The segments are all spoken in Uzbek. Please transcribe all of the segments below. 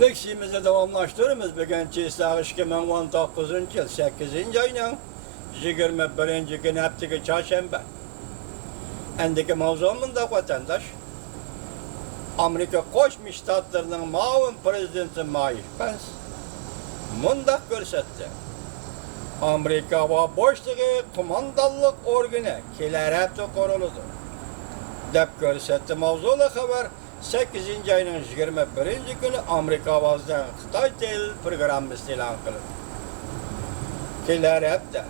Leksimizi davamlaştırırız. Bugün Çiğsağ 2019 yıl 8. ayının 21. gün haftaki çarşamba. Endiki mavzumunda vatandaş Amerika Koşmuş Ştatlarının muavin prezidenti Mike Pence mundaq görsetti. Amerika ve boşluğu kumandanlık organı keler hafta koruludu. Dep görsetti mavzulu haber 8. ayının 21. günü Amerika avazdan Xitay Tel programması elan kılındı. Keler hafta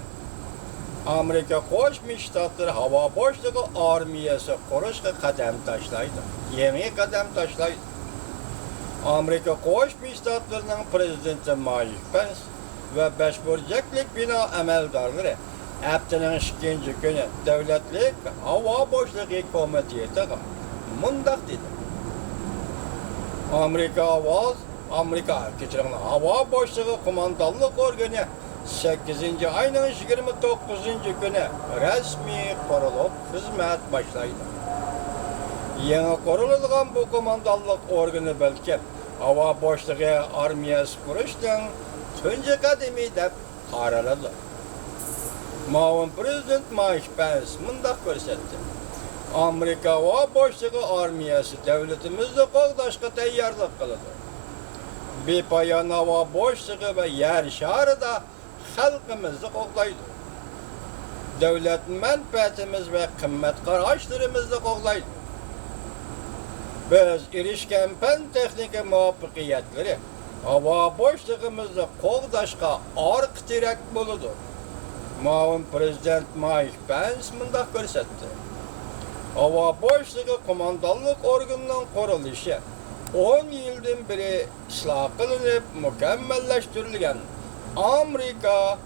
Amerika Koşmuş Ştatları hava boşluğu armiyası kuruşqa kadem taşlaydı. Yeni kadem taşlaydı. Amerika Koşmuş Ştatlarının prezidenti Mike Pence ve beşburcaklık bina əməldarları haftanın 2. günü devletlik hava boşluğu komiteti mundaq dedi. Amerika hava boşluğu kumandanlık organı 8. ayının 29. günü resmi kurulup hizmet başlaydı. Yeni kurulduğun bu kumandanlık organı belki hava boşluğu armiyası kuruştan tuncu kademi dep qaraladı. Muavin prezident Mike Pence mundaq görsetti. Amerika hava boşluğu armiyası devletimizde qoğdaşqa tayyorlik qiladi. Bepoyon hava boşluğu ve yer şarı da xalqimizni qo'g'laydi. Davlat manfaatimiz ve qimmat qarashlarimizni qo'g'laydi. Biz erishgan fan texnika muvaffaqiyatlari hava boşluğumuzda qo'g'dashqa orq terak bo'ladi. Muavin prezident Mike Pence mundaq ko'rsatdi. Hava boşluğu kumandanlık organının qurilishi 10 yildan beri isloh qilinib, mükemmelleştirilgan Amerika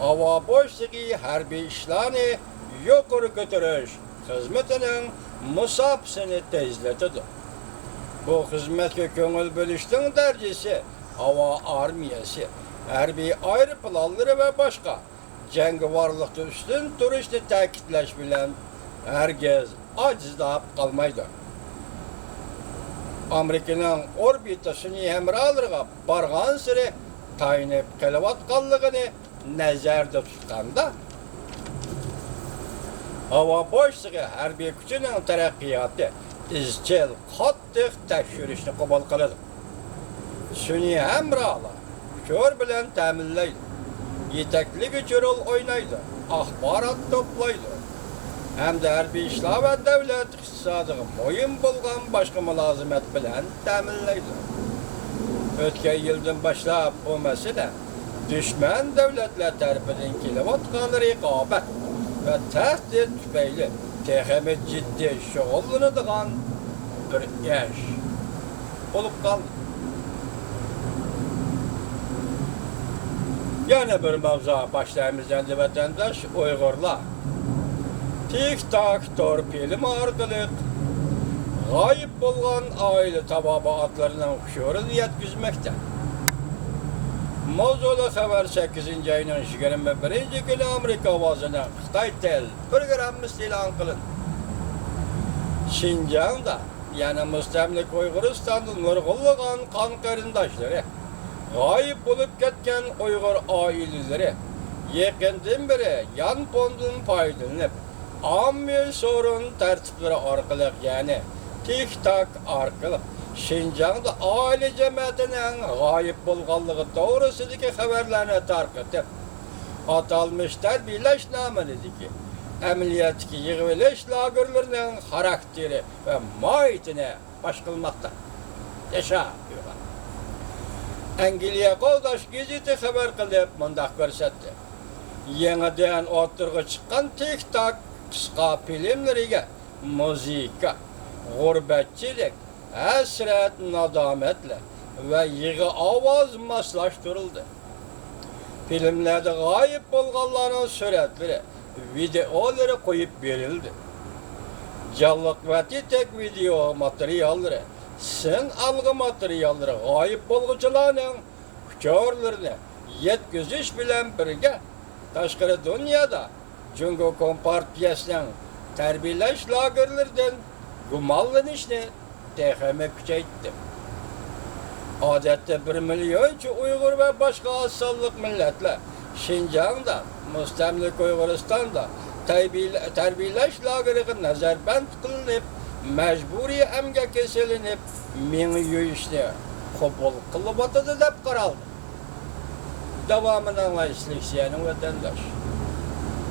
hava boşluğu harbiy ishlarni yuqori ko'tarish xizmatining musofasini tezlatadi. Bu xizmatga ko'ngil bo'lishning darajasi havo armiyasi, harbiy aeroplanlari ve başka jangovarlikda ustun turishni ta'kidlash bilan herkes acizlab qalmaydi. Amerikaning orbitasini hamrohlarga bargan siri tayinib kelayotganligini nazarda tutganda hava boşluğu harbiy kuchining taraqqiyoti izchil qattiq tekshirishni qabul qiladi. Suni hamrohlar kuchlar bilan ta'minlaydi, yetaklik rol o'ynaydi, axborot to'playdi. Hem de harbiy ishlar ve devlet iqtisodiga muhim bo'lgan boshqa mulozimat bilan ta'minlaydi. O'tgan yildan boshlab bu masala düşman davlatlar tarafidan kelayotgan raqobat ve tahdid tufayli texnik jiddiy shug'ullanadigan bir ish bo'lib qoldi. Yana bir mavzu başlayımız endi vatandaş Uyg'urlar tik-tak torpilim orqali g'oyib bo'lgan oila tabobatlarının hushyorini yetkazmoqda. Mavzulu xabar 8. ayının 21. günü Amerika ovozini Xitoy Tel programmasi e'lon qilindi. Şinjan'da, yani mustamlik Uyg'uristonning nurg'unlagan qon qarindoshlari, g'oyib bo'lib ketgan Uyg'ur oilalari yaqindan beri yan fonddan foydalanib, ommaviy sorun tartiblari orqali, yani tik-tak orqali Şinjan'da aile cemiyetinin g'oyib bo'lganligi to'g'risidagi xabarlarni tarqatib, atalmış tarbiyalash nomidagi amaliyotga yig'ilish lagerlarining xarakteri ve mohiyatini fosh qilmoqda. Yaşa. Angliya qo'g'dash gazeti xabar qilib mundaq ko'rsatdi. Yangidan o'tirg'i chiqqan tik-tak qisqa filmlariga muzika, g'urbatchilik, hasrat, nadomatlar ve yig'i ovoz moslashtirildi. Filmlarda g'oyib bo'lganlarning suratlari, videolari qo'yib berildi. Canlıq ve titek video materyalları, sin algı materyalları g'oyib bo'lg'uchilarning hushyorlarini yetkazish bilan birga tashqari dunyoda Jungo Kompartiyasining tarbiyalash lagerlaridan gumonlanishni texnik kuchaytirdi. Odatda 1 milyoncha Uyg'ur va boshqa oz sonliq millatlar Şinjan'da, mustamlik Uyg'uristonda tarbiyalash lageriga nazarband qilinib, majburiy emgakka silinib, ming yuyishni qabul qilib o'tadi deb qaraldi. Davomini anglayishlik sening vatandosh.